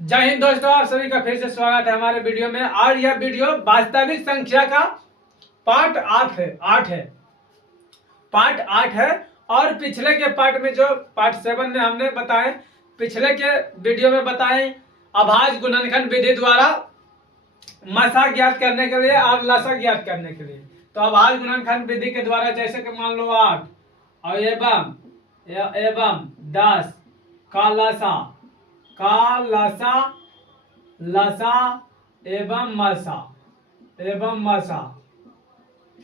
जय हिंद दोस्तों, आप सभी का फिर से स्वागत है हमारे वीडियो में। और यह वीडियो वास्तविक संख्या का पार्ट 8 है। और पिछले के पार्ट में जो पार्ट 7 में हमने बताए, पिछले के वीडियो में बताए अभाज्य गुणनखंड विधि द्वारा मसा ज्ञात करने के लिए और लसा ज्ञात करने के लिए। तो अभाज्य गुणनखंड विधि के द्वारा जैसे कि मान लो 8 और एवं 10 का लसा एवं मसा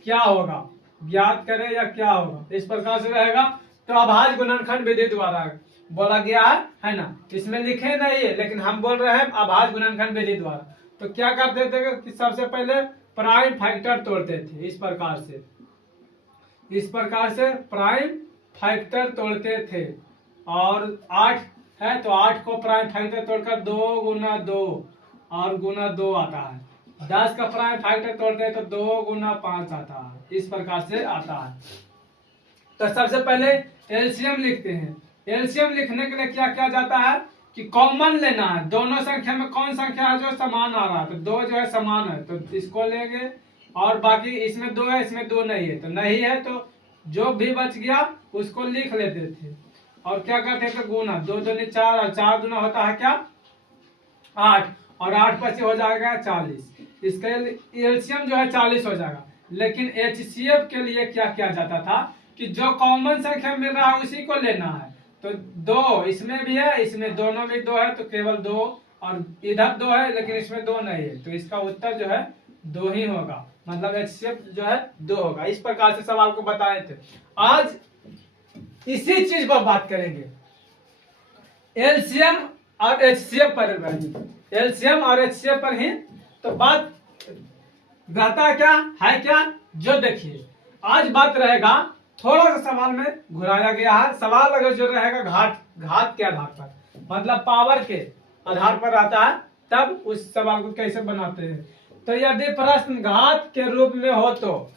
क्या होगा, ज्ञात करें या क्या होगा, इस प्रकार से रहेगा। तो अभाज्य गुणनखंड विधि द्वारा बोला गया है ना, इसमें लिखे नहीं है लेकिन हम बोल रहे हैं अभाज्य गुणनखंड विधि द्वारा। तो क्या करते थे कि सबसे पहले प्राइम फैक्टर तोड़ते थे, इस प्रकार से प्राइम फैक्टर तोड़ते थे। और 8 है तो 8 को प्राइम फैक्टर तोड़कर 2 गुना 2 और गुना 2 आता है। 10 का प्राइम फैक्टर तोड़ते हैं तो 2 गुना 5 आता है, इस प्रकार से आता है। तो सबसे पहले एलसीएम लिखते हैं। एलसीएम लिखने के लिए क्या किया जाता है कि कॉमन लेना है। दोनों संख्या में कौन संख्या है जो समान आ रहा है, तो 2 जो है समान है तो इसको लेंगे, और बाकी इसमें 2 है इसमें 2 नहीं है तो नहीं है, तो जो भी बच गया उसको लिख लेते थे। और क्या करते थे, गुना 2 दूनी 4 और 4 गुना होता है क्या 8, और 8 पचे हो जाएगा 40। इसका एलसीएम जो है 40 हो जाएगा। लेकिन एचसीएफ के लिए क्या किया जाता था कि जो कॉमन संख्या मिल रहा है उसी को लेना है। तो 2 इसमें भी है, इसमें दोनों में 2 है तो केवल 2, और इधर 2 है लेकिन इसमें 2 नहीं है, तो इसका उत्तर जो है 2 ही होगा, मतलब एचसीएफ जो है 2 होगा। इस प्रकार से सवाल को बताए थे। आज इसी चीज पर बात करेंगे, एलसीएम और एचसीएफ पर। एलसीएम और एचसीएफ पर ही तो बात रहता क्या जो देखिए आज बात रहेगा, थोड़ा सा सवाल में घुराया गया है। सवाल अगर जो रहेगा घात के आधार पर, मतलब पावर के आधार पर रहता है, तब उस सवाल को कैसे बनाते हैं। तो यदि प्रश्न घात के रूप में हो तो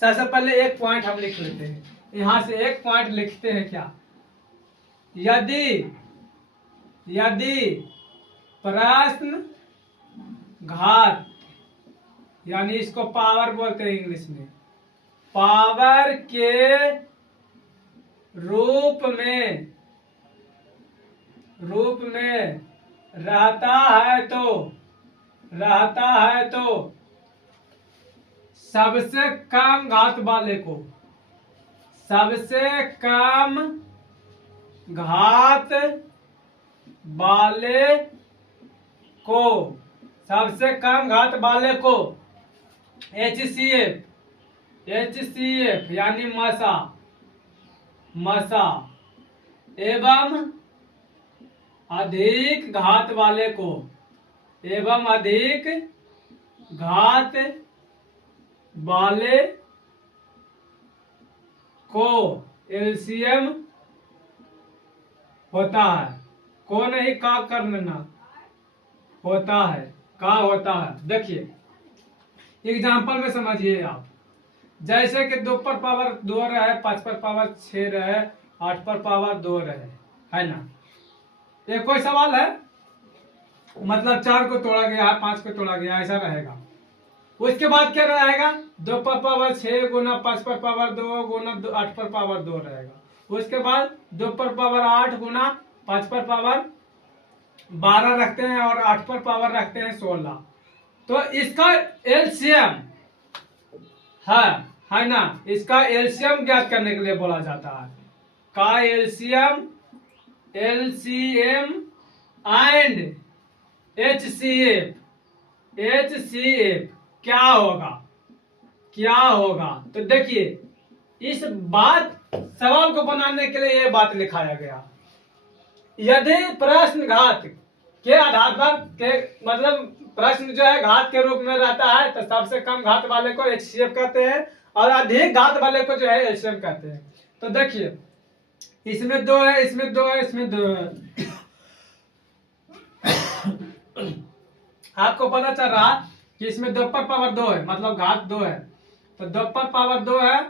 सबसे पहले एक पॉइंट हम लिख लेते हैं, यहां से एक पॉइंट लिखते हैं क्या, यदि प्रश्न घात, यानी इसको पावर बोलते हैं इंग्लिश में, पावर के रूप में रहता है तो सबसे कम घात वाले को, सबसे कम घात वाले को एचसीएफ यानी मसा एवं अधिक घात वाले को एलसीएम होता है। को नहीं का कर लेना, होता है। देखिए एग्जाम्पल में समझिए आप, जैसे कि 2 पर पावर 2 रहे, 5 पर पावर 6 रहे, 8 पर पावर 2 रहे, है ना। ये कोई सवाल है, मतलब 4 को तोड़ा गया है, 5 को तोड़ा गया, ऐसा रहेगा। उसके बाद क्या रहेगा, 2 पर पावर 6 गुना 5 पर पावर 2 गुना 8 पर पावर 2 रहेगा। उसके बाद 2 पर पावर 8 गुना 5 पर पावर 12 रखते हैं और 8 पर पावर रखते हैं 16। तो इसका एलसीएम है ना, इसका एलसीएम ज्ञात करने के लिए बोला जाता है का एलसीएम एंड एचसीएफ क्या होगा। तो देखिए इस सवाल को बनाने के लिए ये बात लिखाया गया, यदि प्रश्न घात के आधार पर के, मतलब प्रश्न जो है घात के रूप में रहता है तो सबसे कम घात वाले को एचसीएफ कहते हैं और अधिक घात वाले को जो है एलसीएम कहते हैं। तो देखिए इसमें 2 है, इसमें 2 है, इसमें 2 है। आपको पता चल रहा कि इसमें 2 पर पावर 2 है, मतलब घात 2 है, तो 2 पर पावर 2 है,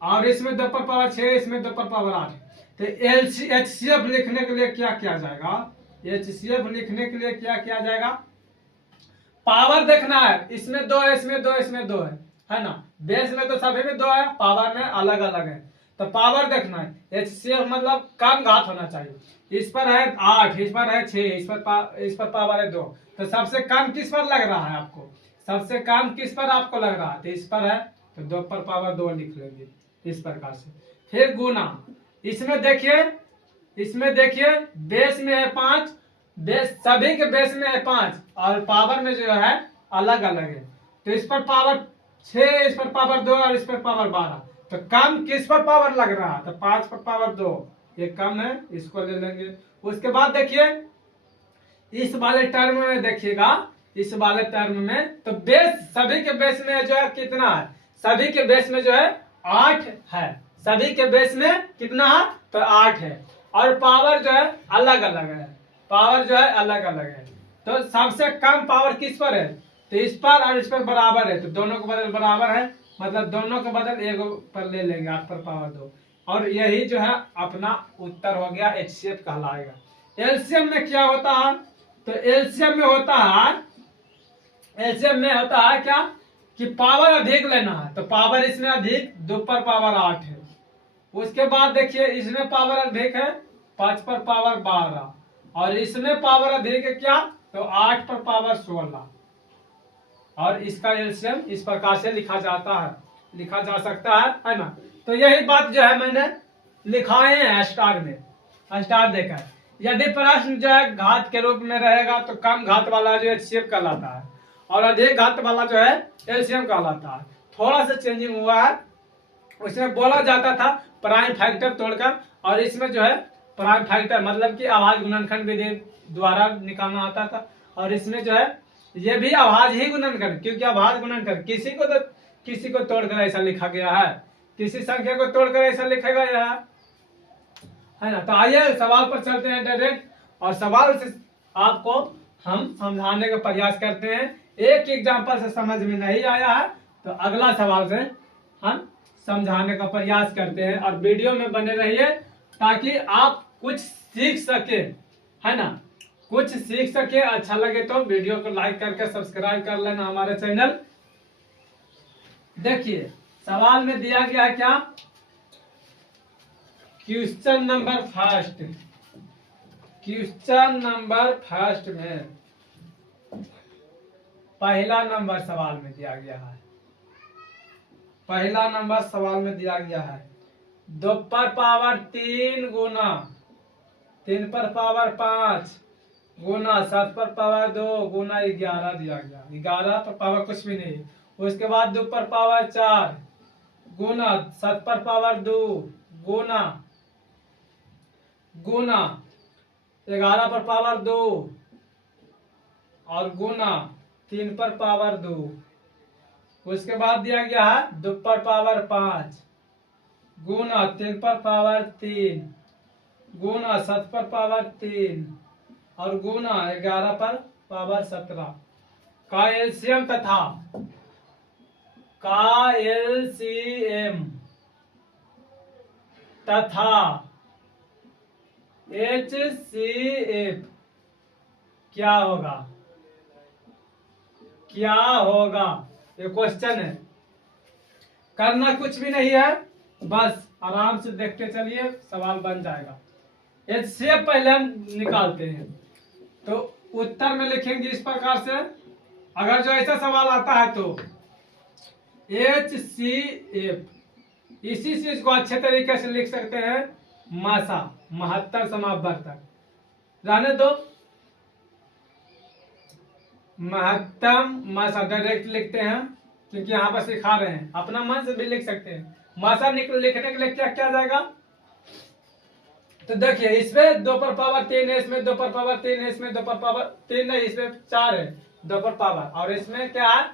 और इसमें 2 पर पावर 6, इसमें 2 पर पावर 8। तो एचसीएफ लिखने के लिए क्या किया जाएगा, HCF लिखने के लिए क्या किया जाएगा, पावर देखना है, इसमें 2 है, इसमें 2, इसमें 2 है ना। बेस में तो सभी में 2 है, पावर में अलग अलग है, तो पावर देखना है। HCF मतलब कम घात होना चाहिए। इस पर है 8, इस पर है 6, इस पर पावर है 2, तो सबसे कम किस पर लग रहा है आपको, सबसे कम किस पर आपको लग रहा है, तो इस पर है, तो 2 पर पावर 2 लिख लेंगे इस प्रकार से। फिर गुना, इसमें देखिए बेस में है 5, बेस सभी के बेस में है 5 और पावर में जो है अलग अलग है, तो इस पर पावर 6, इस पर पावर 2 और इस पर पावर 12, तो कम किस पर पावर लग रहा है, तो 5 पर पावर 2, ये कम है, इसको ले लेंगे। उसके बाद देखिए इस वाले टर्म में देखिएगा, इस वाले टर्म में तो बेस सभी के बेस में जो है कितना है, सभी के बेस में जो है 8 है, सभी के बेस में कितना है, तो 8 है, और पावर जो है अलग अलग है, पावर जो है अलग अलग है, तो सबसे कम पावर किस पर है, तो इस पर और इस पर बराबर है, तो दोनों के बदल बराबर है, मतलब दोनों के बदल एक पर ले लेंगे, 8 पर पावर 2, और यही जो है अपना उत्तर हो गया, HCF कहलाएगा। एलसीएम में क्या होता है, तो एलसीएम में होता है क्या कि पावर अधिक लेना है, तो पावर इसमें अधिक, 2 पर पावर 8 है। उसके बाद देखिए इसमें पावर अधिक है, 5 पर पावर 12, और इसमें पावर अधिक है क्या, तो 8 पर पावर 16, और इसका एलसीएम इस प्रकार से लिखा जा सकता है ना। तो यही बात जो है मैंने लिखाए हैं स्टार में, स्टार देखा है। यदि प्रश्न जो है घात के रूप में रहेगा तो कम घात वाला जो HCF कहलाता है, और अधिक घात वाला जो है एलसीएम कहलाता है। थोड़ा सा चेंजिंग हुआ है, उसमें बोला जाता था प्राइम फैक्टर तोड़कर, और इसमें जो है प्राइम फैक्टर मतलब कि आवाज गुणनखंड विधि द्वारा निकालना आता था, और इसमें जो है ये भी आवाज ही गुणनखंड, क्योंकि आवाज गुणनखंड किसी को तोड़कर ऐसा लिखा गया है, किसी संख्या को तोड़कर ऐसा लिखा गया है ना। तो आइए सवाल पर चलते हैं डायरेक्ट, और सवाल से आपको हम समझाने का प्रयास करते हैं। एक एग्जांपल से समझ में नहीं आया है तो अगला सवाल से हम समझाने का प्रयास करते हैं, और वीडियो में बने रहिए ताकि आप कुछ सीख सके, है ना, कुछ सीख सके। अच्छा लगे तो वीडियो को लाइक करके सब्सक्राइब कर लेना हमारे चैनल। देखिए सवाल में दिया गया है क्या, क्वेश्चन नंबर फर्स्ट में पहला नंबर सवाल में दिया गया है, 2 पर पावर 3 गुना 3 पर पावर 5 गुना 7 पर पावर 2 गुना 11 दिया गया, 11 पर पावर कुछ भी नहीं। उसके बाद 2 पर पावर 4 गुना 7 पर पावर 2 गुना 11 पर पावर 2 और गुना 3 पर पावर 2। उसके बाद दिया गया है 2 पर पावर 5 गुना 3 पर पावर 3 गुना 7 पर पावर 3 और गुना 11 पर पावर 17 का एलसीएम तथा HCF क्या होगा, ये क्वेश्चन है। करना कुछ भी नहीं है, बस आराम से देखते चलिए, सवाल बन जाएगा। HCF पहले हम निकालते हैं, तो उत्तर में लिखेंगे इस प्रकार से। अगर जो ऐसा सवाल आता है तो HCF, इसी चीज को अच्छे तरीके से लिख सकते हैं, मासा, महत्तर समावर्तक, रहने दो, महत्तम मासा डायरेक्ट लिखते हैं, क्योंकि यहाँ पर सिखा रहे हैं, अपना मन से भी लिख सकते हैं। मासा लिखने के लिए क्या क्या जाएगा, तो देखिए इसमें 2 पर पावर 3 है, इसमें 2 पर पावर 3 है, इसमें 2 पर पावर 3 नहीं, इसमें 4 है 2 पर पावर, और इसमें क्या है,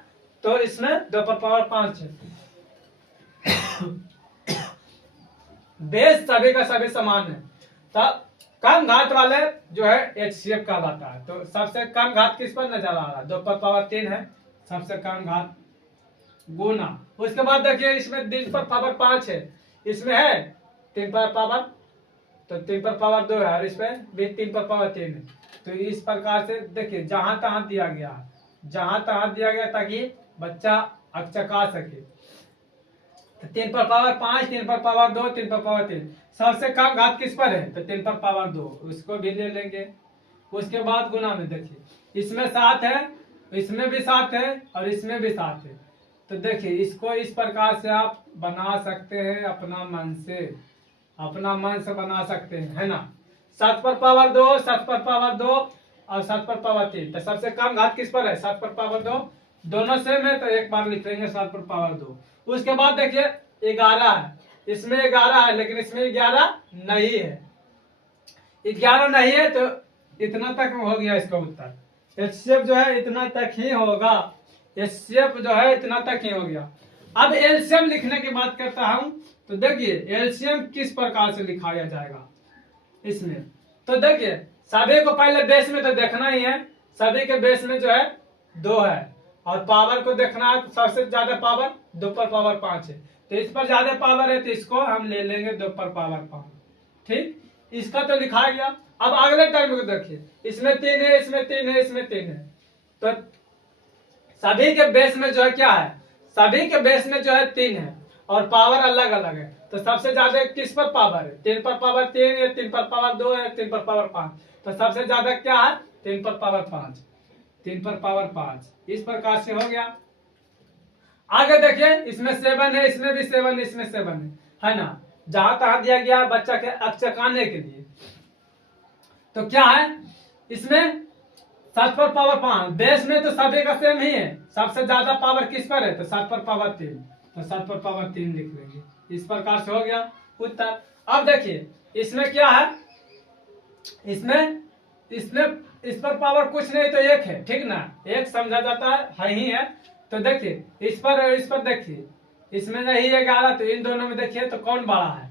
तो इसमें 2 पर पावर 5 है। बेस सभी का सभी समान है, तब कम घात वाले जो है HCF कहलाता है। तो सबसे कम घात किस पर नजर आ रहा है, 2 पर पावर 3 है सबसे कम घात, गुना। उसके बाद देखिए इसमें 3 पर पावर 5 है, इसमें है 3 पर पावर, तो 3 पर पावर 2 है, और इसमें भी 3 पर पावर 3 है, तो इस प्रकार से देखिए जहां तहां दिया गया है, जहां तहां दिया गया ताकि बच्चा अकचका सके। तो 3 पर पावर 5, 3 पर पावर 2, 3 पर पावर 3, सबसे कम घात किस पर है? तो 3 पर पावर 2, उसको भी ले लेंगे। उसके बाद गुना में देखिए इसमें 7 है, इसमें भी 7 है और इसमें भी 7 है। तो देखिए इसको इस प्रकार से आप बना सकते हैं अपना मन से, अपना मन से बना सकते हैं, है ना। 7 पर पावर 2, 7 पर पावर 2 और 7 पर पावर 3। तो सबसे कम घात किस पर है? 7 पर पावर 2, दोनों सेम है तो एक बार लिख लेंगे 7 पर पावर 2। उसके बाद देखिए 11 है, इसमें 11 है लेकिन इसमें 11 नहीं है, 11 नहीं है तो इतना तक हो गया इसका उत्तर। एचसीएफ जो है इतना तक ही होगा, एचसीएफ जो है इतना तक ही हो गया। अब एलसीएम लिखने की बात करता हूं, तो देखिए एलसीएम किस प्रकार से लिखाया जाएगा इसमें। तो देखिए सभी को पहले बेस में तो देखना ही है, सभी के बेस में जो है 2 है और पावर को देखना है, तो सबसे ज्यादा पावर 2 पर पावर 5 है, तो इस पर ज्यादा पावर है तो इसको हम ले लेंगे 2 पर पावर 5। ठीक, इसका तो लिखा गया। अब अगले टर्म को देखिए, इसमें 3 है, इसमें 3 है, इसमें 3 है, तो सभी के बेस में जो है क्या है? सभी के बेस में जो है 3 है और पावर अलग अलग है, तो सबसे ज्यादा किस पर पावर है? 3 पर पावर 3 है, 3 पर पावर 2 है, 3 पर पावर 5, तो सबसे ज्यादा क्या है? 3 पर पावर 5, 3 पर पावर 5। इस प्रकार से हो गया। आगे देखिए इसमें 7 है, इसमें भी 7 है, इसमें 7 है ना। जहां तहां दिया गया है बच्चा के अकचकाने के लिए। तो क्या है इसमें? 7 पर पावर 5, बेस में तो सभी का सेम ही है, सबसे ज्यादा पावर किस पर है? तो 7 पर पावर 3, तो 7 पर पावर 3 लिख लेंगे। इस प्रकार से हो गया उत्तर। अब देखिए इसमें क्या है? इसमें इस पर पावर कुछ नहीं तो 1 है, ठीक ना, 1 समझा जाता है ही है। तो देखिए इस पर देखिए, इसमें नहीं 11, तो इन दोनों में देखिए तो कौन बड़ा है?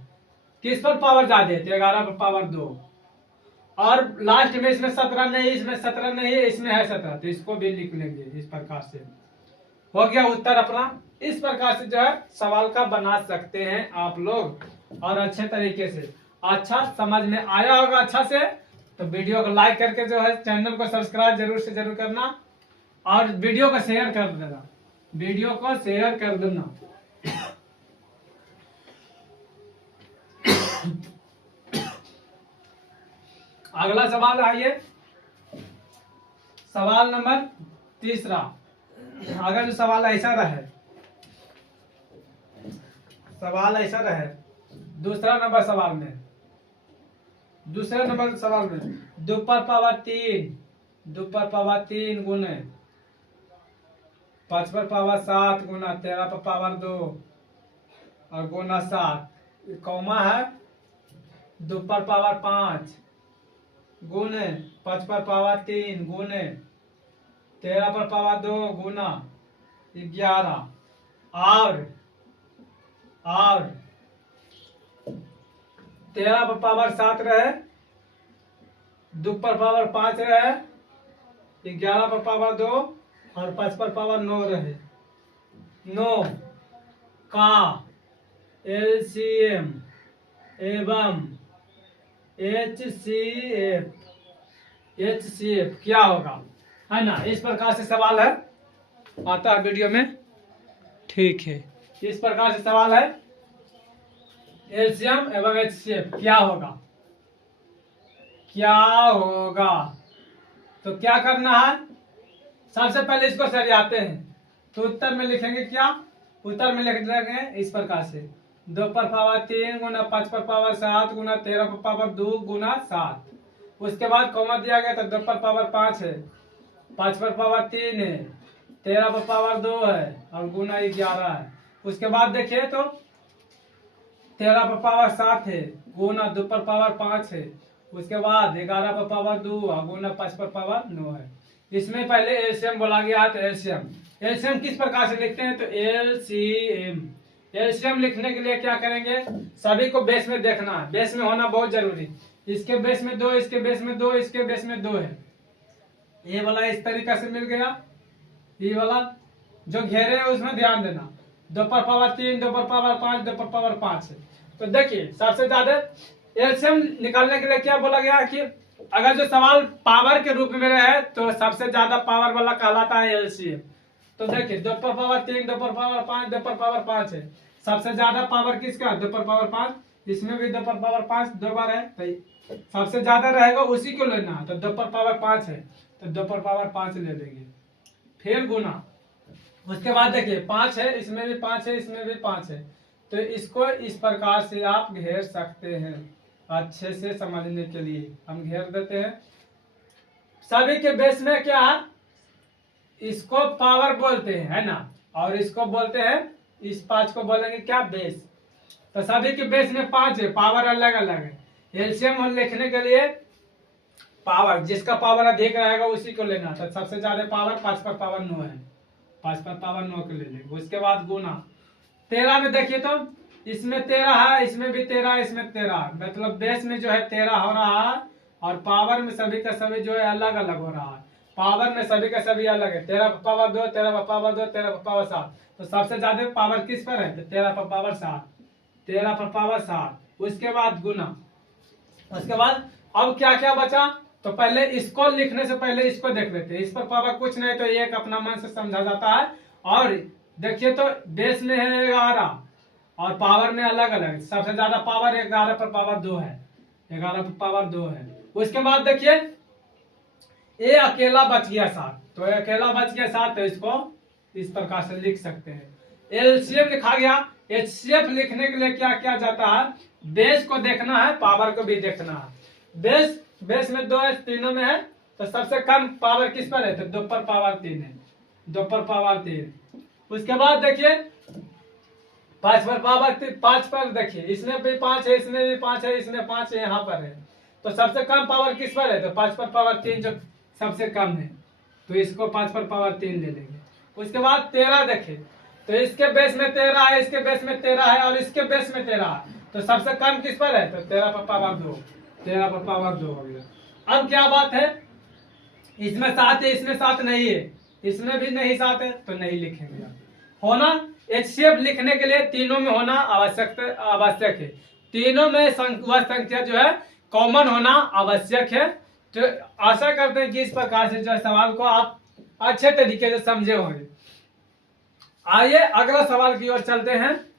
किस पर पावर ज्यादा है? तो 11 पर पावर 2, और लास्ट में इसमें 17 नहीं, इसमें 17 नहीं है, इसमें है 17, तो इसको भी लिख लेंगे। इस प्रकार से हो गया उत्तर अपना। इस प्रकार से जो है सवाल का बना सकते हैं आप लोग और अच्छे तरीके से। अच्छा समझ में आया होगा अच्छा से, तो वीडियो को लाइक करके जो है चैनल को सब्सक्राइब जरूर से जरूर करना और वीडियो को शेयर कर देना, वीडियो को शेयर कर देना। अगला सवाल आइए, सवाल नंबर 3। अगर जो सवाल ऐसा रहे, दूसरा नंबर सवाल में 2 पर पावर 3, 2 पर पावर 3 गुने 5 पर पावर 7 गुना 13 पर पावर 2 और गुना 7, कौमा है 2 पर पावर 5 गुने 5 पर पावर 3 गुने 13 पर पावर 2 गुना 11 और 13 पर पावर 7 रहे, 2 पर पावर 5 रहे, 11 पर पावर 2 और 5 पर पावर 9 रहे। 9 का एलसीएम एवं एचसीएफ क्या होगा, है ना। इस प्रकार से सवाल है, आता है वीडियो में, ठीक है। इस प्रकार से सवाल है, एलसीएम एवं एचसीएफ क्या होगा, तो क्या करना है? सबसे पहले इसको सरियाते हैं, तो उत्तर में लिखेंगे क्या? उत्तर में लिख देंगे इस प्रकार से 2 पर पावर 3 गुना 5 पर पावर 7 गुना 13 पर पावर 2 गुना 7। उसके बाद कॉमा दिया गया तो 2 पर पावर 5 है, 5 पर पावर 3 है, 13 पर पावर 2 है और गुना 11 है। उसके बाद देखिए तो 13 पर पावर 7 है गुना 2 पर पावर 5 है, उसके बाद 11 पर पावर 2 और गुना 5 पर पावर 9 है। इसमें पहले एलसीएम बोला गया है, तो एलसीएम किस प्रकार से लिखते हैं? तो एलसीएम लिखने के लिए क्या करेंगे? सभी को बेस में देखना है, बेस में होना बहुत जरूरी। इसके बेस में 2, इसके बेस में 2, इसके बेस में 2 है, ये वाला इस तरीका से मिल गया। ये वाला जो घेरे है उसमें ध्यान देना, 2 पर पावर 3, 2 पर पावर 5, 2 पर पावर 5 है। तो देखिए सबसे ज्यादा एलसीएम निकालने के लिए क्या बोला गया कि अगर जो सवाल पावर के रूप में रहे तो सबसे ज्यादा पावर वाला कहलाता है एलसीएम। तो देखिए 2 पर पावर 3, 2 पर पावर 5, 2 पर पावर 5 है। सबसे ज्यादा पावर किसका? 2 पर पावर 5। इसमें भी 2 पर पावर 5 2 बार है, तो सबसे ज्यादा रहेगा उसी को लेना है। तो 2 पर पावर 5 है तो 2 पर पावर 5 ले लेंगे, फिर गुना। उसके बाद देखिए 5 है, इसमें भी 5 है, इसमें भी 5 है। तो इसको इस प्रकार से आप घेर सकते हैं। अच्छे से समझने के लिए हम घेर देते हैं। सभी के बेस में क्या है? इसको पावर बोलते हैं, है ना, और इसको बोलते हैं, इस 5 को बोलेंगे क्या? बेस। तो सभी के बेस में 5 है, पावर अलग अलग है। एलसीएम हम लिखने के लिए पावर, जिसका पावर अधिक रहेगा उसी को लेना। तो सबसे ज्यादा पावर 5 पर पावर 9 है, 5 पर पावर 9 को ले लेंगे। उसके बाद गुना 13 में देखिए तो इसमें 13 है, इसमें भी 13 है, इसमें 13, मतलब बेस में जो है 13 हो रहा है और पावर में सभी का सभी जो है अलग अलग हो रहा है। पावर में सभी का सभी अलग है। 13 पर पावर 2, 13 पर पावर 2, 13 पर पावर 7। तो सबसे ज्यादा पावर किस पर है? तो 13 पर पावर 7, 13 पर पावर 7। उसके बाद गुना। उसके बाद अब क्या क्या बचा? तो पहले इसको लिखने से पहले इसको देख लेते हैं। इस पर पावर कुछ नहीं, तो एक अपना मन से समझा जाता है। और देखिए तो बेस में है 11 और पावर में अलग अलग। सबसे ज्यादा पावर 11 पर पावर 2 है, 11 पर पावर 2 है। उसके बाद देखिए ये अकेला बच गया 7, तो ये अकेला बच गया 7, तो इसको इस प्रकार से लिख सकते हैं। एलसीएम लिखा गया। एचसीएफ लिखने के लिए क्या क्या जाता है? बेस को देखना है, पावर को भी देखना है। बेस में 2 है, तीनों में है, तो सबसे कम पावर किस पर है? तो 2 पर पावर 3 है, 2 पर पावर 3। उसके बाद देखिए 5 पर पावर 5 पर देखिए इसमें भी 5 है, इसमें भी 5 है, इसमें 5 है, यहाँ पर है। तो सबसे कम पावर किस पर है? तो 5 पर पावर 3 जो सबसे कम है, तो इसको 5 पर पावर 3 ले लेंगे। उसके बाद 13 देखिए, तो इसके बेस में 13 है, इसके बेस में 13 है और इसके बेस में 13 है। तो सबसे कम किस पर है? तो 13 पर पावर 2, 13 पर पावर 2 हो गया। अब क्या बात है? इसमें 7 है, इसमें 7 नहीं है, इसमें भी नहीं 7 है, तो नहीं लिखेंगे। होना एचसीएफ लिखने के लिए तीनों में होना आवश्यक है। तीनों में वह संख्या जो है कॉमन होना आवश्यक है। तो आशा करते हैं कि इस प्रकार से जो सवाल को आप अच्छे तरीके से समझे होंगे। आइए अगला सवाल की ओर चलते हैं।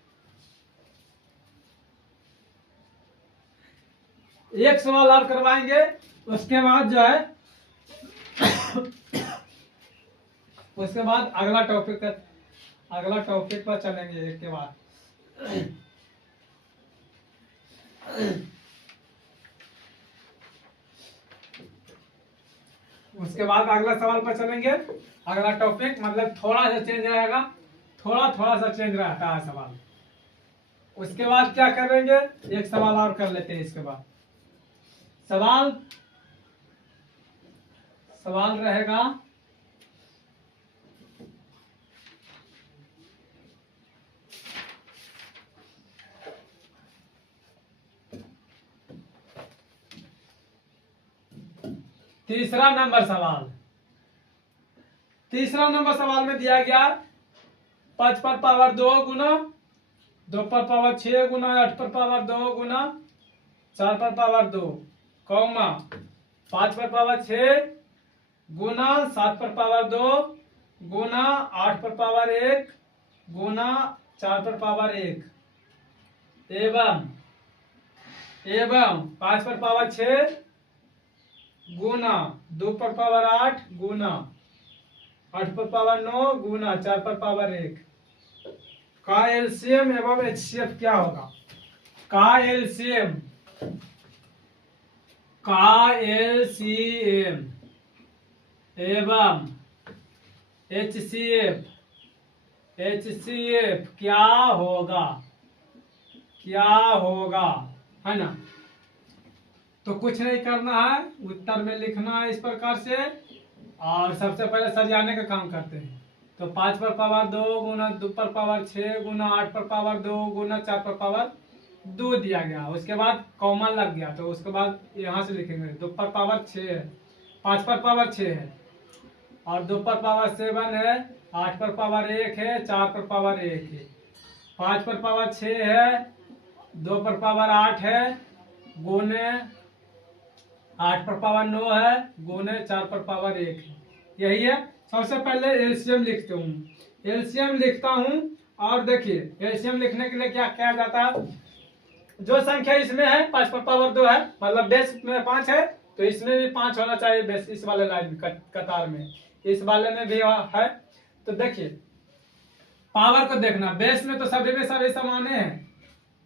एक सवाल और करवाएंगे, उसके बाद जो है उसके बाद अगला टॉपिक पर चलेंगे एक के बाद। उसके बाद अगला सवाल पर चलेंगे। अगला टॉपिक मतलब थोड़ा सा चेंज रहेगा, थोड़ा सा चेंज रहता है सवाल। उसके बाद क्या करेंगे? एक सवाल और कर लेते हैं। इसके बाद सवाल रहेगा तीसरा नंबर सवाल में दिया गया 5 पर पावर 2 गुना 2 पर पावर 6 गुना 8 पर पावर 2 गुना 4 पर पावर 2 कौमा 5 पर पावर 6 गुना 7 पर पावर 2 गुना 8 पर पावर 1 गुना 4 पर पावर 1 एवं 5 पर पावर 6 गुना 2 पर पावर 8 गुना 8 पर पावर 9 गुना 4 पर पावर 1 का एलसीएम एवं एचसीएफ क्या होगा? का एलसीएम एवं एचसीएफ क्या होगा, है ना। तो कुछ नहीं करना है, उत्तर में लिखना है इस प्रकार से। और सबसे पहले सजाने का काम करते हैं। तो 5 पर पावर 2 गुना 2 पर पावर 6 गुना 8 पर पावर 2 गुना 4 पर पावर 2 दिया गया। उसके बाद कॉमन लग गया, तो उसके बाद यहाँ से लिखेंगे 2 पर पावर 6 है, 5 पर पावर 6 है और 2 पर पावर 7 है, 8 पर पावर 1 है, 4 पर पावर 1 है, 5 पर पावर 6 है, 2 पर पावर 8 है गुने 8 पर पावर 9 है गुने 4 पर पावर 1 है, यही है। सबसे पहले एलसीएम लिखते हूँ, एलसीएम लिखता हूँ। और देखिए एलसीएम लिखने के लिए क्या किया जाता है, जो संख्या इसमें है 5 पर पावर 2 है, मतलब बेस में 5 है तो इसमें भी 5 होना चाहिए बेस, इस वाले लाइन में कतार में, इस वाले में भी है। तो देखिए पावर को देखना, बेस में तो सभी में सभी समान है,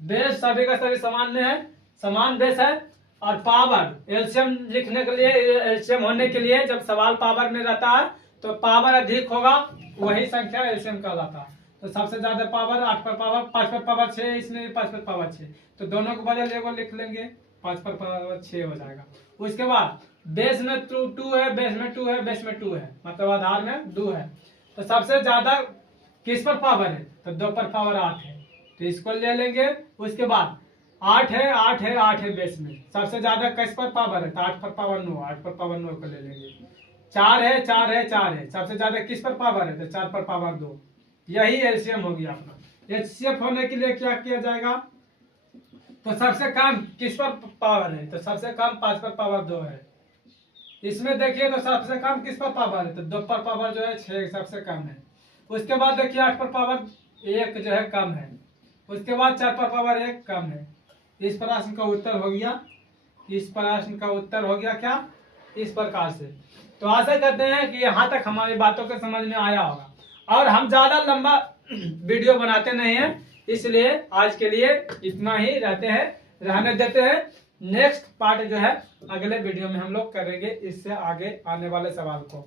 बेस सभी का सभी सामान्य है, समान बेस है। और पावर एलसीएम लिखने के लिए, एलसीएम होने के लिए जब सवाल पावर में रहता है तो पावर अधिक होगा, वही संख्या एलसीएम कहलाता है। तो सबसे ज्यादा पावर 8 पर पावर, 5 पर पावर 6, इसमें भी 5 पर पावर 6, तो दोनों को बदल एगो लिख लेंगे, 5 पर पावर 6 हो जाएगा। उसके बाद बेस में 2 है, बेस में 2 है, बेस में 2 है, मतलब आधार में 2 है। तो सबसे ज्यादा किस पर पावर है, तो 2 पर पावर 8 है, तो इसको ले लेंगे। उसके बाद 8 है, 8 है, 8 है बेस में, सबसे ज्यादा किस पर पावर है, तो 8 पर पावर 9, 8 पर पावर 9 को ले लेंगे। 4 है, 4 है, 4 है, सबसे ज्यादा किस पर पावर है, तो 4 पर पावर 2, यही एलसीएम हो गया अपना। एचसीएफ होने के लिए क्या किया जाएगा, तो सबसे कम किस पर पावर है, तो सबसे कम 5 पर पावर 2 है। इसमें देखिए तो सबसे कम किस पर पावर है, तो 2 पर पावर जो है 6 सबसे कम है। उसके बाद देखिए 8 पर पावर 1 जो है कम है। उसके बाद 4 पर पावर 1 कम है। इस प्रश्न का उत्तर हो गया, इस प्रश्न का उत्तर हो गया क्या, इस प्रकार से। तो आशा करते हैं कि यहाँ तक हमारी बातों को समझ में आया होगा। और हम ज्यादा लंबा वीडियो बनाते नहीं हैं, इसलिए आज के लिए इतना ही रहने देते हैं। नेक्स्ट पार्ट जो है अगले वीडियो में हम लोग करेंगे इससे आगे आने वाले सवाल को।